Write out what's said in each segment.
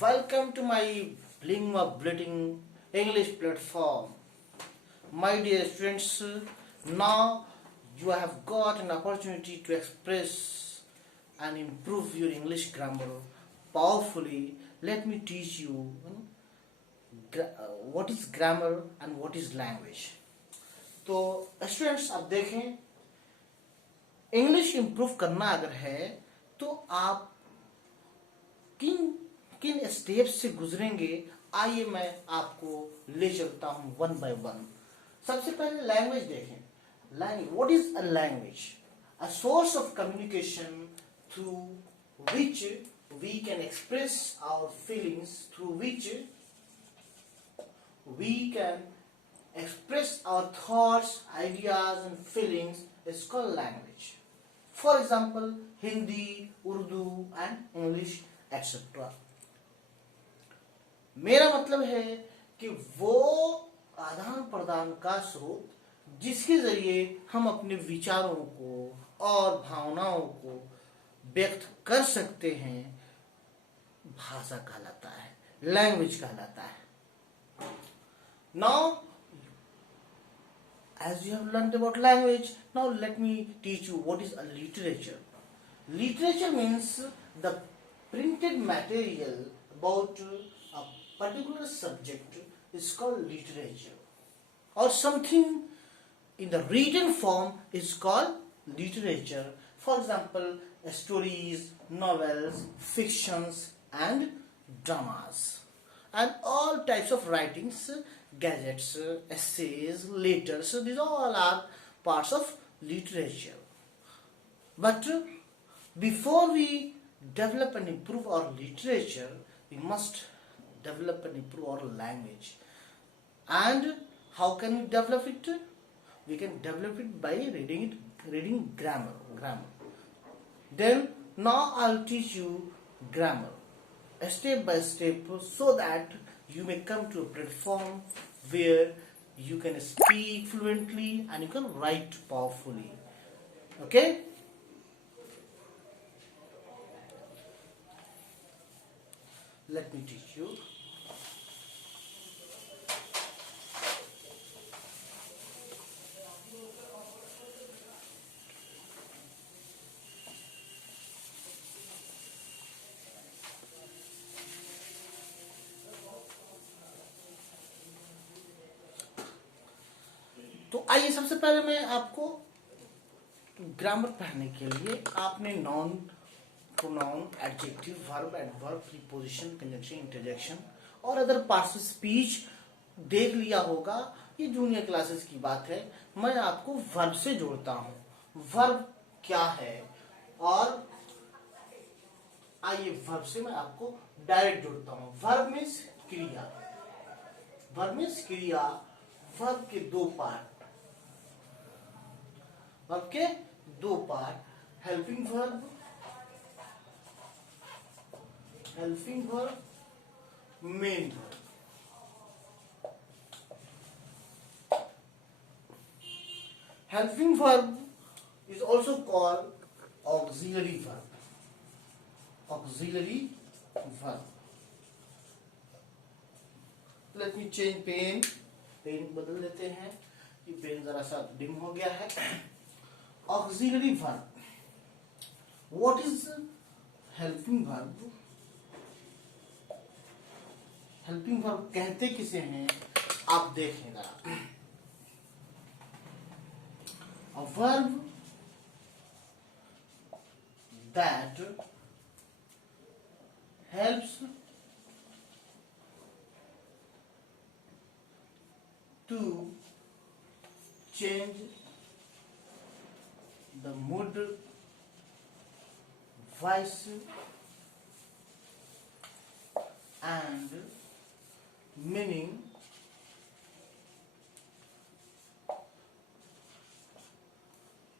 Welcome to my Lingua Bleeding English platform. My dear students, now you have got an opportunity to express and improve your English grammar powerfully. Let me teach you what is grammar and what is language. तो students अब देखें, English improve करना अगर है तो आप किन किन स्टेप्स से गुजरेंगे, आइए मैं आपको ले चलता हूं वन बाय वन। सबसे पहले लैंग्वेज देखें। Language, what is a language? A source of communication through which we can express our feelings, through which we can express our thoughts, ideas and feelings is called language. For example, Hindi, Urdu and English etc. मेरा मतलब है कि वो आदान प्रदान का स्रोत जिसके जरिए हम अपने विचारों को और भावनाओं को व्यक्त कर सकते हैं, भाषा कहलाता है, लैंग्वेज कहलाता है। Now, as you have learnt about language, now let me teach you what is a literature. Literature means the printed material about a particular subject is called literature, or something in the written form is called literature. For example, stories, novels, fictions and dramas, and all types of writings, gadgets, essays, letters. So these all are parts of literature. But before we develop and improve our literature, we must develop and improve our language. And how can we develop it? We can develop it by reading grammar. Then now I'll teach you grammar step by step, so that you may come to a platform where you can speak fluently and you can write powerfully. Okay? Let me teach you. तो आइए, सबसे पहले मैं आपको grammar पढ़ने के लिए आपने noun, pronoun, adjective, verb, adverb, preposition, conjunction, interjection और अदर पार्ट्स ऑफ स्पीच देख लिया होगा। ये जूनियर क्लासेस की बात है। मैं आपको वर्ब से जोड़ता हूं। वर्ब क्या है, और आइए वर्ब से मैं आपको डायरेक्ट जोड़ता हूं। वर्ब मीन्स क्रिया। वर्ब मीन्स क्रिया। वर्ब के दो पार्ट, वर्ब के दो part, helping verb, main verb. Helping verb is also called auxiliary verb. Auxiliary verb. Let me change pen बदल लेते हैं। ये पेन जरा सा डिम हो गया है। Auxiliary verb, what is helping verb? Helping verb कहते किसे हैं, आप देखें जरा। A verb that helps to change the mood, voice and meaning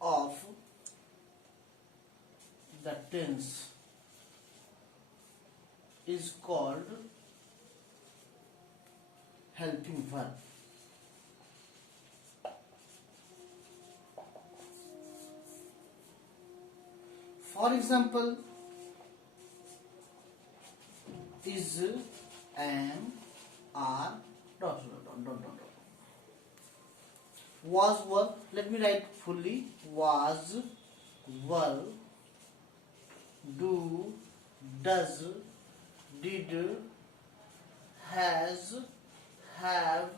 of the tense is called helping verb. For example, is am are dot. Was were, let me write fully. Was, were, do, does, did, has, have,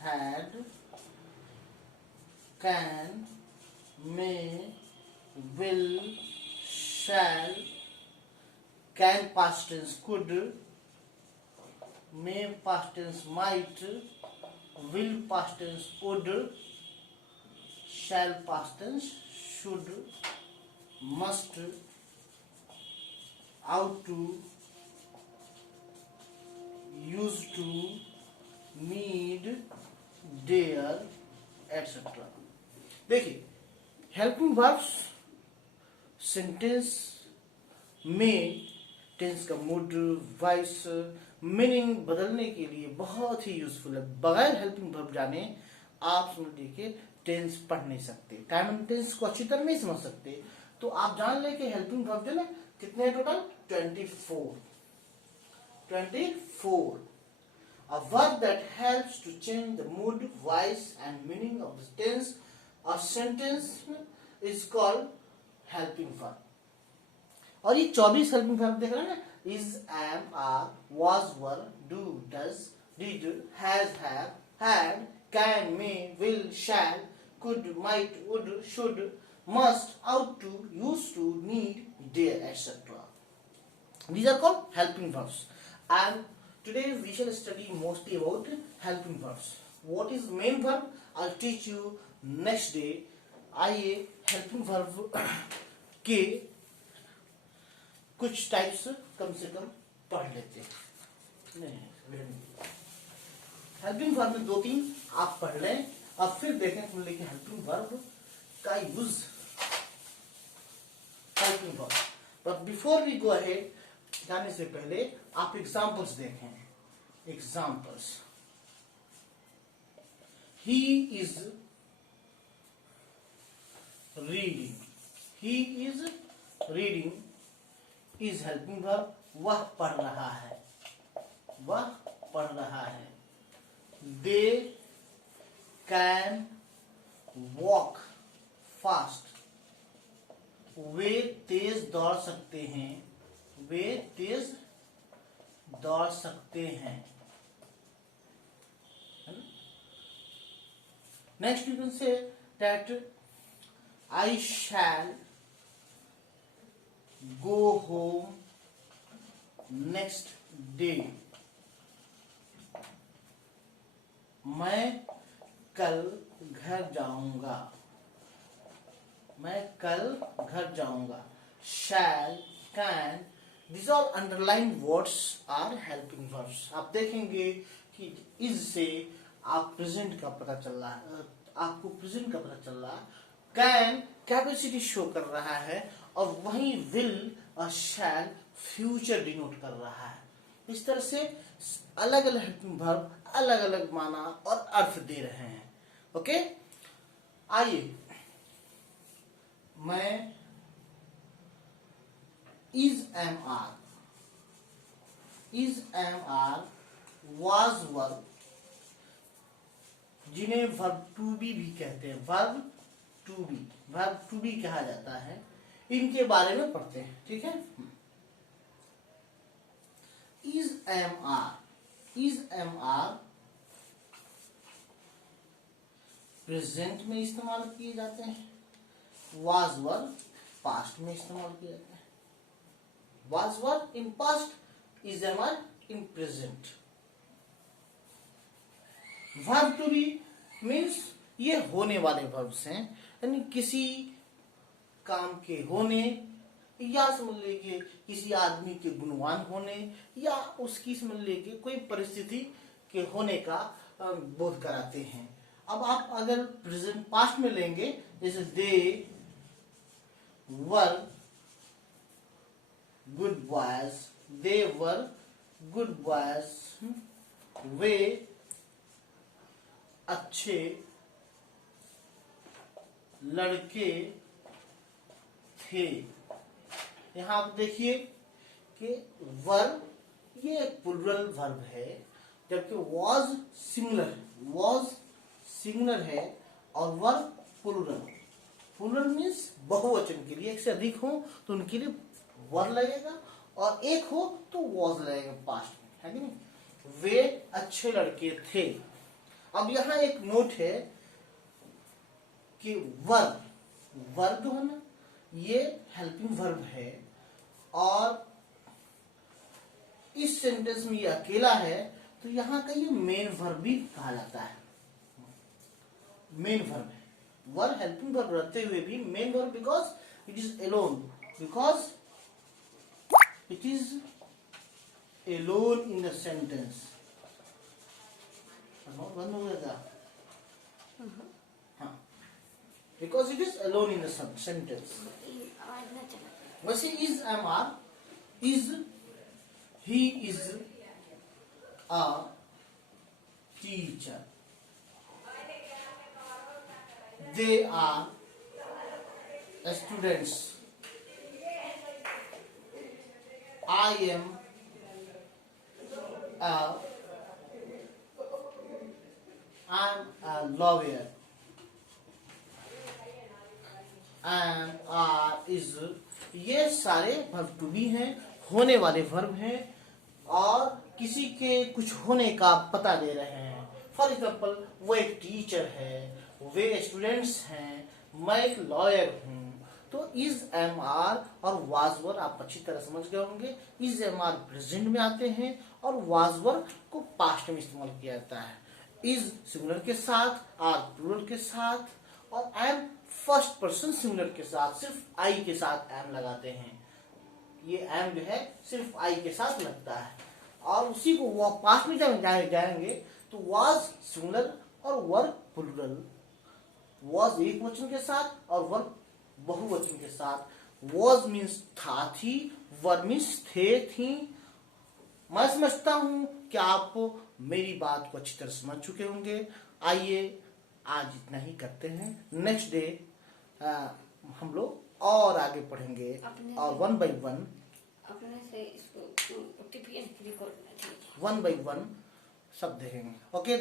had, can, may, will, shall, can past tense could, may past tense might, will past tense would, shall past tense should, must, ought to, used to, need, dare, etc. देखिए helping verbs sentence में tense का mood, voice, meaning बदलने के लिए बहुत ही useful है। बगैर helping verb जाने आप समझ लीजिए टेंस पढ़ नहीं सकते, टाइम एंड टेंस को अच्छी तरह नहीं समझ सकते। तो आप जान ले कि हेल्पिंग वर्ब जो ना कितने total 24। A verb that helps to change the mood, voice and meaning of the tense or sentence is called helping verb। और ये 24 हेल्पिंग वर्ब देख रहे हैं ना, is, am, are, was, were, do, does, did, has, have, had, can, may, will, shall, could, might, would, should, must, ought to, used to, need, dare, etc. These are called helping verbs. And today we shall study mostly about helping verbs. What is main verb? I'll teach you next day. आइए helping verb के कुछ types कम से कम पढ़ लेते हैं। Helping verb में 2-3 आप पढ़ लें और फिर देखें तुम लेके हेल्पिंग वर्ब का use. Helping verb, but before we go ahead, जाने से पहले आप एग्जाम्पल्स देखें। Examples, he is reading, he is reading is helping verb, वह पढ़ रहा है, वह पढ़ रहा है। दे कैन वॉक फास्ट, वे तेज दौड़ सकते हैं, वे तेज दौड़ सकते हैं। Next you can say that I shall go home next day, मैं कल घर जाऊंगा, मैं कल घर जाऊंगा। shall, can, these all underlined words are helping verbs। आप देखेंगे कि इज से आप प्रेजेंट का पता चल रहा है, आपको प्रेजेंट का पता चल रहा है। कैन कैपेसिटी शो कर रहा है और वहीं विल और शैल फ्यूचर डिनोट कर रहा है। इस तरह से अलग अलग हेल्पिंग वर्ब अलग अलग माना और अर्थ दे रहे हैं। ओके, आइए मैं is am are, is am are, was verb, जिन्हें वर्ब टू बी भी कहते हैं, वर्ब टू बी कहा जाता है, इनके बारे में पढ़ते हैं। ठीक है, इज एम आर प्रेजेंट में इस्तेमाल किए जाते हैं, वाज वर्ब पास्ट में इस्तेमाल किए जाते हैं। Was verb in past, is am are in present. Verb to be means ये होने वाले वर्ब्स हैं, यानी किसी काम के होने या समझ लीजिए किसी आदमी के गुणवान होने या उसकी समझ लीजिए कोई परिस्थिति के होने का बोध कराते हैं। अब आप अगर प्रेजेंट पास्ट में लेंगे, जैसे they were good boys, they were good boys, वे अच्छे लड़के थे। यहाँ आप देखिए कि वर्ब ये एक प्लूरल वर्ब है, जबकि was सिंगुलर है और वर्ब प्लूरल। प्लूरल मीन्स बहुवचन के लिए एक से अधिक हो तो उनके लिए वर लगेगा और एक हो तो was लगेगा पास्ट में, है कि नहीं। वे अच्छे लड़के थे। अब यहाँ एक नोट है कि वर्ब जो है ना ये हेल्पिंग वर्ब है और इस सेंटेंस में ये अकेला है, तो यहाँ का ये मेन वर्ब भी कहा जाता है। मेन वर्ब है, वर्ब हेल्पिंग वर्ब रहते हुए भी main verb because it is alone in the sentence. बंद हो गया था, हाँ, because it is alone in the sentence. वैसे is am are is he is a teacher, they are students, I am a lawyer, and is, ये सारे verb to B हैं, होने वाले वर्ब हैं और किसी के कुछ होने का पता दे रहे हैं। फॉर एग्जाम्पल वो एक टीचर है, वे स्टूडेंट्स हैं, मैं एक लॉयर हूँ। तो इज एम आर और वाज वर आप अच्छी तरह समझ गए होंगे। इज एम आर प्रेजेंट में आते हैं और वाज वर को पास्ट में इस्तेमाल किया जाता है। इज सिंगुलर के साथ, आर प्लूरल के साथ और एम फर्स्ट पर्सन सिंगुलर के साथ, सिर्फ आई के साथ एम लगाते हैं। ये एम जो है सिर्फ आई के साथ लगता है और उसी को वो पास्ट में जब जाएंगे तो वाज सिंगुलर और वर्ब प्लूरल। वाज एक वचन के साथ और वर्ब बहुवचन के साथ। वाज मीन्स था थी, वर्ब मीन्स थे थी। मैं समझता हूं कि आप मेरी बात को अच्छी तरह समझ चुके होंगे। आइए आज इतना ही करते हैं, नेक्स्ट डे हम लोग और आगे पढ़ेंगे और वन बाई वन सब देखेंगे। ओके।